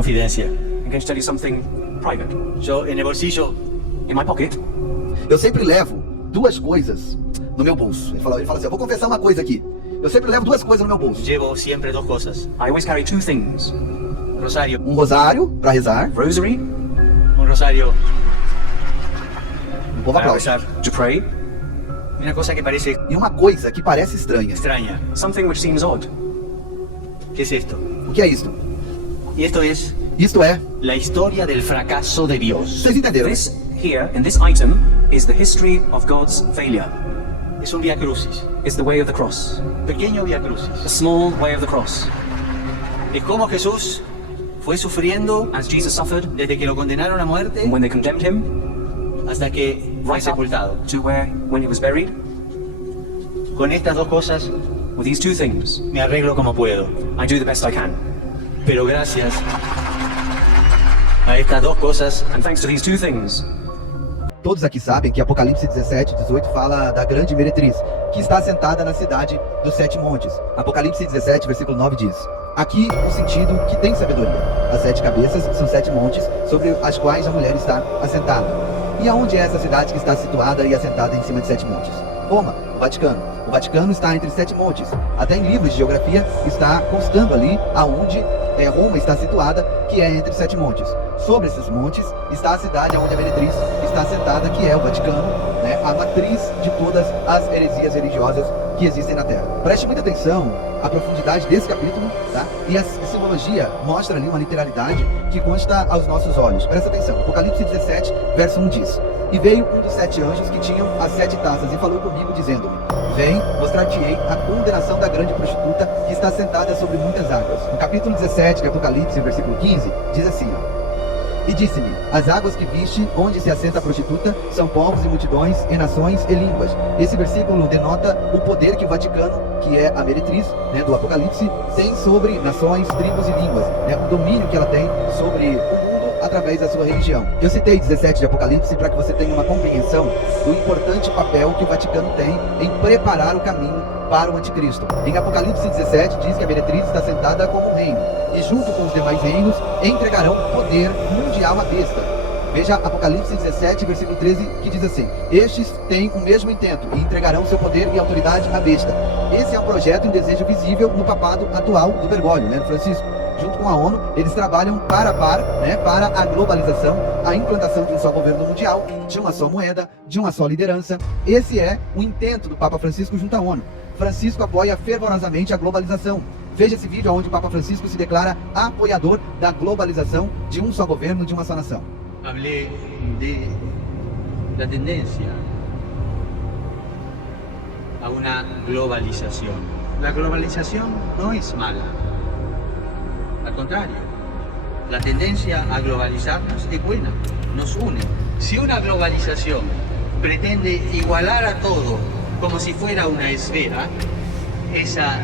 confidencia. I'm going to tell you something private. Yo en el bolsillo, In my pocket, Eu sempre levo duas coisas no meu bolso. Ele fala assim, eu vou confessar uma coisa aqui. Eu sempre levo duas coisas no meu bolso. llevo siempre dos cosas. I always carry two things. Rosario, Um rosário para rezar. Rosary, un rosario O povo para aplaude. rezar. to pray, Y una cosa que parece E uma coisa que parece estranha. extraña. something which seems odd. ¿Qué es esto? O que é isto? Y esto es Isto é, la historia del fracaso de Dios. vocês entenderam? This here, in this item, is the history of God's failure. Es un vía crucis, It's the way of the cross. pequeño vía crucis. The small way of the cross. Es como Jesús fue sufriendo As Jesus suffered, desde que lo condenaron a muerte and when they condemned him, hasta que fue right up sepultado. to when he was buried. Con estas dos cosas With these two things, me arreglo como puedo. I do the best I can. Pero gracias a estas dos cosas And thanks to these two things, Todos aqui sabem que Apocalipse 17, 18 fala da grande meretriz, que está assentada na cidade dos sete montes. Apocalipse 17, versículo 9 diz: aqui o sentido que tem sabedoria. As sete cabeças são sete montes sobre as quais a mulher está assentada. E aonde é essa cidade que está situada e assentada em cima de sete montes? Roma, o Vaticano. O Vaticano está entre sete montes. Até em livros de geografia está constando ali aonde Roma está situada, que é entre sete montes. Sobre esses montes está a cidade onde a meretriz está assentada, que é o Vaticano, né, a matriz de todas as heresias religiosas que existem na Terra. Preste muita atenção à profundidade desse capítulo, tá? E a simbologia mostra ali uma literalidade que consta aos nossos olhos. Presta atenção. Apocalipse 17, verso 1 diz: e veio um dos sete anjos que tinham as sete taças e falou comigo, dizendo-me: vem, mostrar-te-ei a condenação da grande prostituta que está sentada sobre muitas águas. No capítulo 17 de Apocalipse, versículo 15, diz assim, ó: e disse-me: as águas que viste, onde se assenta a prostituta, são povos e multidões, e nações e línguas. Esse versículo denota o poder que o Vaticano, que é a meretriz, né, do Apocalipse, tem sobre nações, tribos e línguas, né, o domínio que ela tem sobre o mundo através da sua religião. Eu citei 17 de Apocalipse para que você tenha uma compreensão do importante papel que o Vaticano tem em preparar o caminho para o anticristo. Em Apocalipse 17 diz que a meretriz está sentada como reino, e junto com os demais reinos entregarão poder mundial à besta. Veja Apocalipse 17, versículo 13, que diz assim: estes têm o mesmo intento e entregarão seu poder e autoridade à besta. Esse é um projeto em desejo visível no papado atual do Bergoglio, né, Francisco. Junto com a ONU, eles trabalham para a globalização, a implantação de um só governo mundial, de uma só moeda, de uma só liderança. Esse é o intento do Papa Francisco junto à ONU. Francisco apoia fervorosamente a globalização. Veja esse vídeo onde o Papa Francisco se declara apoiador da globalização, de um só governo, de uma só nação. hablé de la tendencia a una globalización. La globalización no es mala, al contrario, la tendencia a globalizarnos es buena, nos une. Si una globalización pretende igualar a todo como si fuera una esfera, esa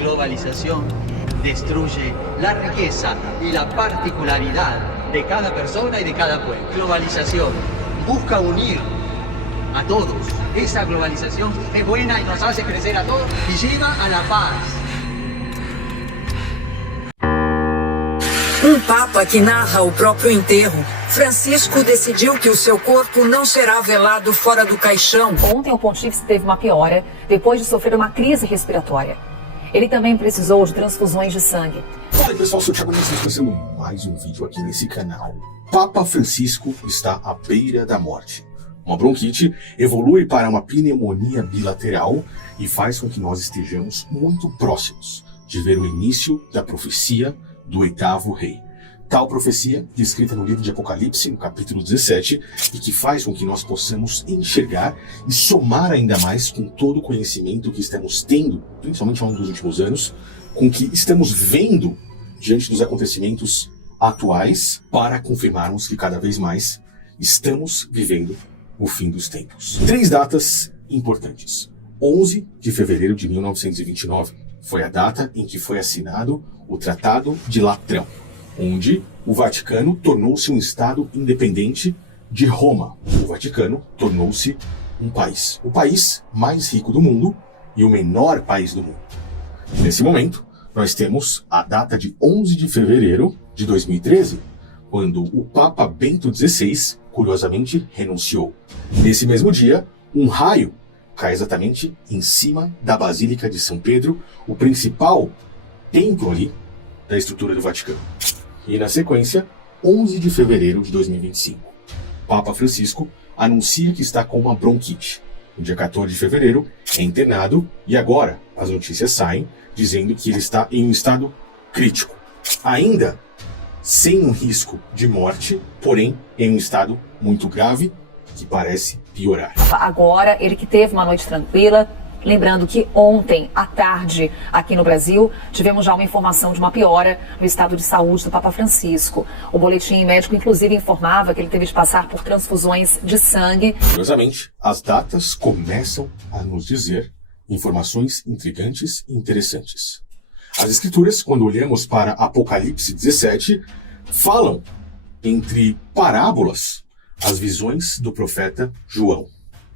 globalización destruye la riqueza y la particularidad de cada persona y de cada pueblo. Globalización busca unir a todos. Esa globalización es buena y nos hace crecer a todos y lleva a la paz. Papa que narra o próprio enterro. Francisco decidiu que o seu corpo não será velado fora do caixão. Ontem o pontífice teve uma piora depois de sofrer uma crise respiratória. Ele também precisou de transfusões de sangue. Fala aí pessoal, sou o Thiago Nunes, está começando mais um vídeo aqui nesse canal. Papa Francisco está à beira da morte. Uma bronquite evolui para uma pneumonia bilateral e faz com que nós estejamos muito próximos de ver o início da profecia do oitavo rei. Tal profecia, descrita no livro de Apocalipse, no capítulo 17, e que faz com que nós possamos enxergar e somar ainda mais com todo o conhecimento que estamos tendo, principalmente ao longo dos últimos anos, com o que estamos vendo diante dos acontecimentos atuais, para confirmarmos que cada vez mais estamos vivendo o fim dos tempos. 3 datas importantes. 11 de fevereiro de 1929 foi a data em que foi assinado o Tratado de Latrão, onde o Vaticano tornou-se um Estado independente de Roma. O Vaticano tornou-se um país, o país mais rico do mundo e o menor país do mundo. Nesse momento, nós temos a data de 11 de fevereiro de 2013, quando o Papa Bento XVI, curiosamente, renunciou. Nesse mesmo dia, um raio cai exatamente em cima da Basílica de São Pedro, o principal templo ali da estrutura do Vaticano. E na sequência, 11 de fevereiro de 2025, Papa Francisco anuncia que está com uma bronquite. No dia 14 de fevereiro, é internado e agora as notícias saem dizendo que ele está em um estado crítico. Ainda sem um risco de morte, porém em um estado muito grave que parece piorar. Agora, ele que teve uma noite tranquila, lembrando que ontem à tarde, aqui no Brasil, tivemos já uma informação de uma piora no estado de saúde do Papa Francisco. O boletim médico, inclusive, informava que ele teve de passar por transfusões de sangue. Curiosamente, as datas começam a nos dizer informações intrigantes e interessantes. As Escrituras, quando olhamos para Apocalipse 17, falam, entre parábolas, as visões do profeta João.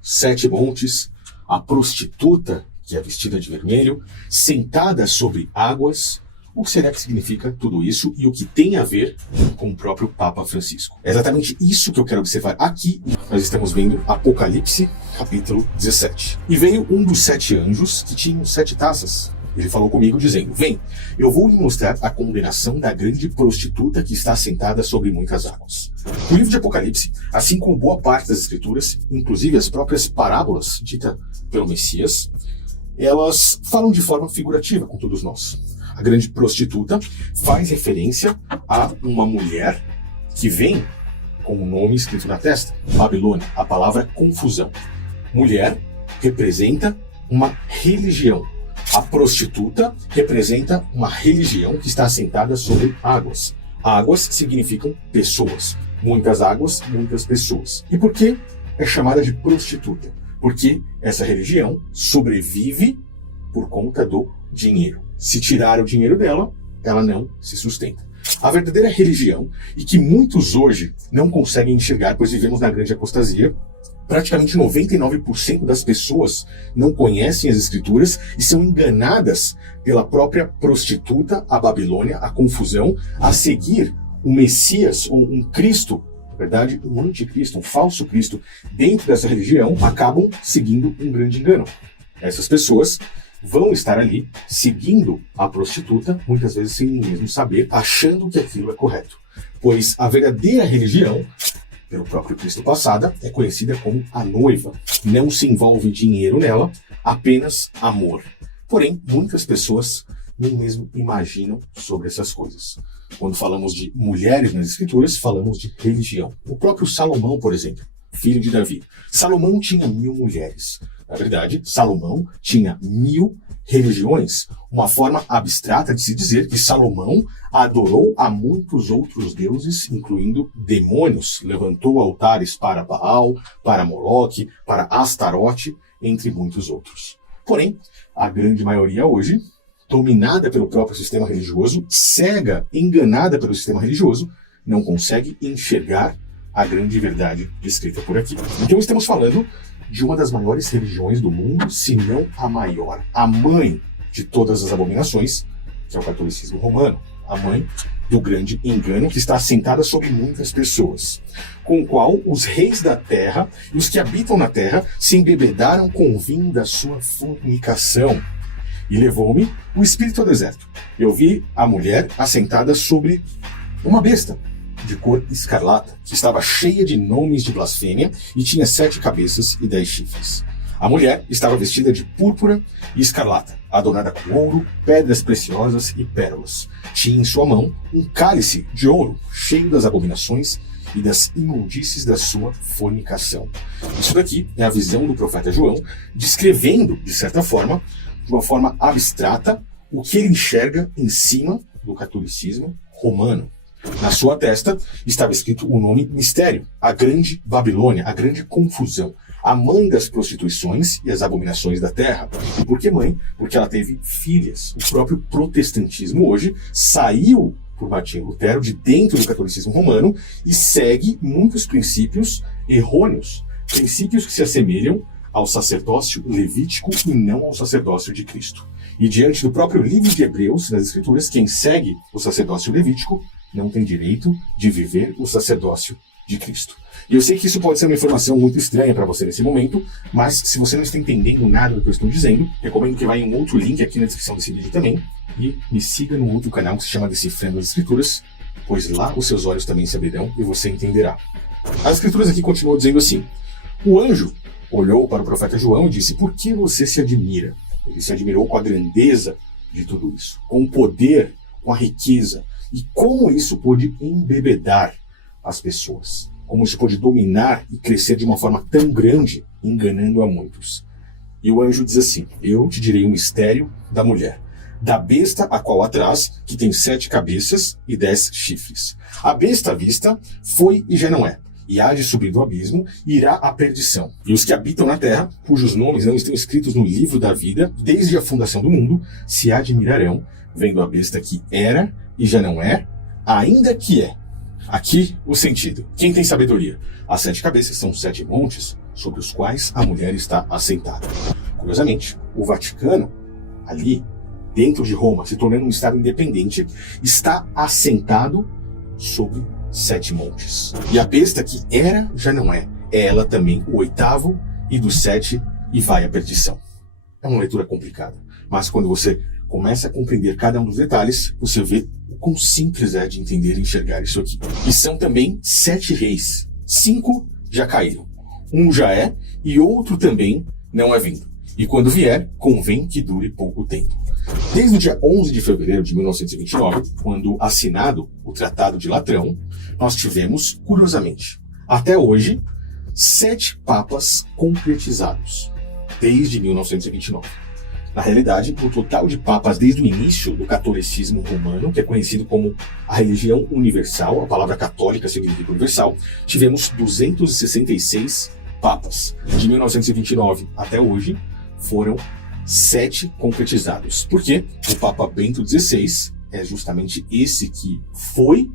7 montes, a prostituta, que é vestida de vermelho, sentada sobre águas. O que será que significa tudo isso e o que tem a ver com o próprio Papa Francisco? É exatamente isso que eu quero observar aqui. Nós estamos vendo Apocalipse, capítulo 17. E veio um dos 7 anjos que tinham 7 taças. Ele falou comigo dizendo: vem, eu vou lhe mostrar a condenação da grande prostituta que está sentada sobre muitas águas. O livro de Apocalipse, assim como boa parte das Escrituras, inclusive as próprias parábolas ditas pelo Messias, elas falam de forma figurativa com todos nós. A grande prostituta faz referência a uma mulher que vem com o nome escrito na testa, Babilônia, a palavra confusão. Mulher representa uma religião. A prostituta representa uma religião que está assentada sobre águas. Águas significam pessoas. Muitas águas, muitas pessoas. E por que é chamada de prostituta? Porque essa religião sobrevive por conta do dinheiro. Se tirar o dinheiro dela, ela não se sustenta. A verdadeira religião, e que muitos hoje não conseguem enxergar, pois vivemos na grande apostasia, praticamente 99% das pessoas não conhecem as Escrituras e são enganadas pela própria prostituta, a Babilônia, a confusão, a seguir um Messias ou um Cristo, na verdade, um anticristo, um falso Cristo, dentro dessa religião, acabam seguindo um grande engano. Essas pessoas vão estar ali seguindo a prostituta, muitas vezes sem nem mesmo saber, achando que aquilo é correto. Pois a verdadeira religião, pelo próprio Cristo passada, é conhecida como a noiva. Não se envolve dinheiro nela, apenas amor. Porém, muitas pessoas nem mesmo imaginam sobre essas coisas. Quando falamos de mulheres nas Escrituras, falamos de religião. O próprio Salomão, por exemplo, filho de Davi. Salomão tinha 1000 mulheres. Na verdade, Salomão tinha 1000 religiões, uma forma abstrata de se dizer que Salomão adorou a muitos outros deuses, incluindo demônios, levantou altares para Baal, para Moloque, para Astarote, entre muitos outros. Porém, a grande maioria hoje, dominada pelo próprio sistema religioso, cega, enganada pelo sistema religioso, não consegue enxergar a grande verdade descrita por aqui. Então estamos falando de uma das maiores religiões do mundo, se não a maior, a mãe de todas as abominações, que é o catolicismo romano, a mãe do grande engano que está assentada sobre muitas pessoas, com o qual os reis da terra e os que habitam na terra se embebedaram com o vinho da sua fornicação. E levou-me o espírito ao deserto. Eu vi a mulher assentada sobre uma besta de cor escarlata, que estava cheia de nomes de blasfêmia e tinha 7 cabeças e 10 chifres. A mulher estava vestida de púrpura e escarlata, adornada com ouro, pedras preciosas e pérolas. Tinha em sua mão um cálice de ouro, cheio das abominações e das imundícies da sua fornicação. Isso daqui é a visão do profeta João, descrevendo, de certa forma, de uma forma abstrata, o que ele enxerga em cima do catolicismo romano. Na sua testa estava escrito o nome mistério, a grande Babilônia, a grande confusão, a mãe das prostituições e as abominações da terra. E por que mãe? Porque ela teve filhas. O próprio protestantismo hoje saiu por Martinho Lutero de dentro do catolicismo romano e segue muitos princípios errôneos, princípios que se assemelham ao sacerdócio levítico e não ao sacerdócio de Cristo. E diante do próprio livro de Hebreus, nas Escrituras, quem segue o sacerdócio levítico não tem direito de viver o sacerdócio de Cristo. E eu sei que isso pode ser uma informação muito estranha para você nesse momento, mas se você não está entendendo nada do que eu estou dizendo, recomendo que vá em um outro link aqui na descrição desse vídeo também, e me siga no outro canal que se chama Decifrando as Escrituras, pois lá os seus olhos também se abrirão e você entenderá. As Escrituras aqui continuam dizendo assim: o anjo olhou para o profeta João e disse: por que você se admira? Ele se admirou com a grandeza de tudo isso, com o poder, com a riqueza, e como isso pôde embebedar as pessoas, como isso pôde dominar e crescer de uma forma tão grande, enganando a muitos. E o anjo diz assim: eu te direi o mistério da mulher, da besta a qual atrás, que tem 7 cabeças e 10 chifres. A besta vista foi e já não é, e há de subir do abismo, e irá à perdição. E os que habitam na terra, cujos nomes não estão escritos no livro da vida, desde a fundação do mundo, se admirarão, vendo a besta que era e já não é, ainda que é. Aqui o sentido. Quem tem sabedoria? As 7 cabeças são 7 montes sobre os quais a mulher está assentada. Curiosamente, o Vaticano, ali dentro de Roma, se tornando um estado independente, está assentado sobre 7 montes. E a besta que era, já não é. É ela também o 8º e do 7 e vai à perdição. É uma leitura complicada, mas quando você começa a compreender cada um dos detalhes, você vê o quão simples é de entender e enxergar isso aqui. E são também 7 reis. 5 já caíram. Um já é e outro também não é vindo. E quando vier, convém que dure pouco tempo. Desde o dia 11 de fevereiro de 1929, quando assinado o Tratado de Latrão, nós tivemos, curiosamente, até hoje, 7 papas concretizados, desde 1929. Na realidade, o total de papas desde o início do catolicismo romano, que é conhecido como a religião universal, a palavra católica significa universal, tivemos 266 papas. De 1929 até hoje, foram 7 concretizados. Por quê? O Papa Bento XVI é justamente esse que foi,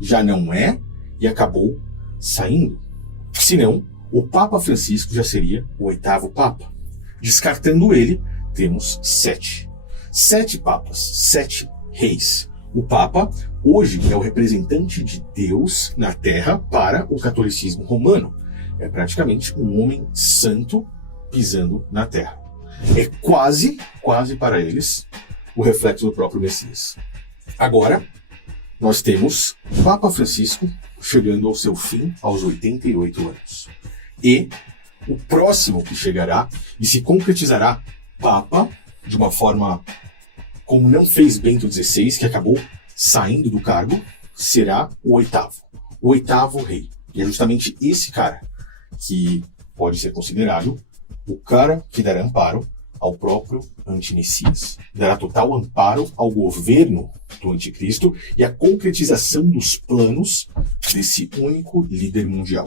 já não é e acabou saindo. Senão, o Papa Francisco já seria o 8º Papa. Descartando ele, temos 7. 7 papas, 7 reis. O Papa hoje é o representante de Deus na Terra para o catolicismo romano. É praticamente um homem santo pisando na Terra. É quase para eles, o reflexo do próprio Messias. Agora, nós temos Papa Francisco chegando ao seu fim aos 88 anos. E o próximo que chegará e se concretizará Papa de uma forma como não fez Bento XVI, que acabou saindo do cargo, será o 8º. O 8º rei. E é justamente esse cara que pode ser considerado o cara que dará amparo ao próprio antimessias. Dará total amparo ao governo do anticristo e à concretização dos planos desse único líder mundial.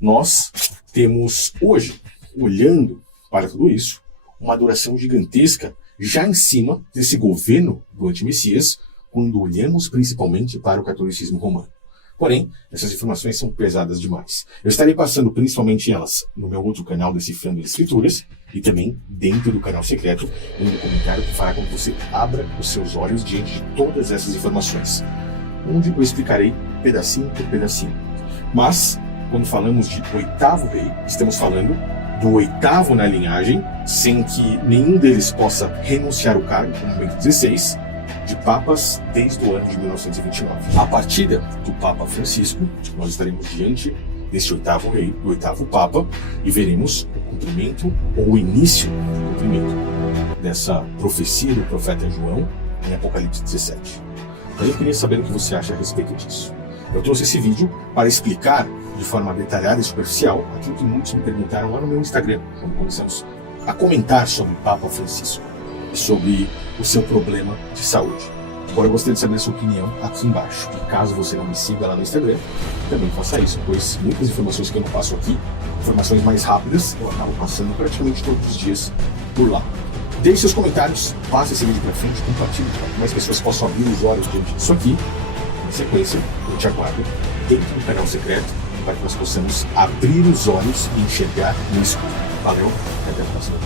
Nós temos hoje, olhando para tudo isso, uma adoração gigantesca já em cima desse governo do antimessias, quando olhamos principalmente para o catolicismo romano. Porém, essas informações são pesadas demais. Eu estarei passando principalmente elas no meu outro canal Decifrando as Escrituras e também dentro do canal secreto, em um comentário que fará com que você abra os seus olhos diante de todas essas informações, onde eu explicarei pedacinho por pedacinho. Mas, quando falamos de 8º rei, estamos falando do 8º na linhagem, sem que nenhum deles possa renunciar ao cargo, como Bento XVI, de papas desde o ano de 1929. A partida do Papa Francisco, nós estaremos diante desse 8º rei, do 8º Papa, e veremos o cumprimento, ou o início do cumprimento, dessa profecia do profeta João em Apocalipse 17. Mas eu queria saber o que você acha a respeito disso. Eu trouxe esse vídeo para explicar de forma detalhada e superficial aquilo que muitos me perguntaram lá no meu Instagram, quando começamos a comentar sobre o Papa Francisco e sobre o seu problema de saúde. Agora eu gostaria de saber a sua opinião aqui embaixo. E caso você não me siga lá no Instagram, também faça isso, pois muitas informações que eu não passo aqui, informações mais rápidas, eu acabo passando praticamente todos os dias por lá. Deixe seus comentários, passe esse vídeo para frente, compartilhe para que mais pessoas possam abrir os olhos diante disso aqui. Na sequência, eu te aguardo dentro do canal secreto para que nós possamos abrir os olhos e enxergar no escuro. Valeu, até a próxima.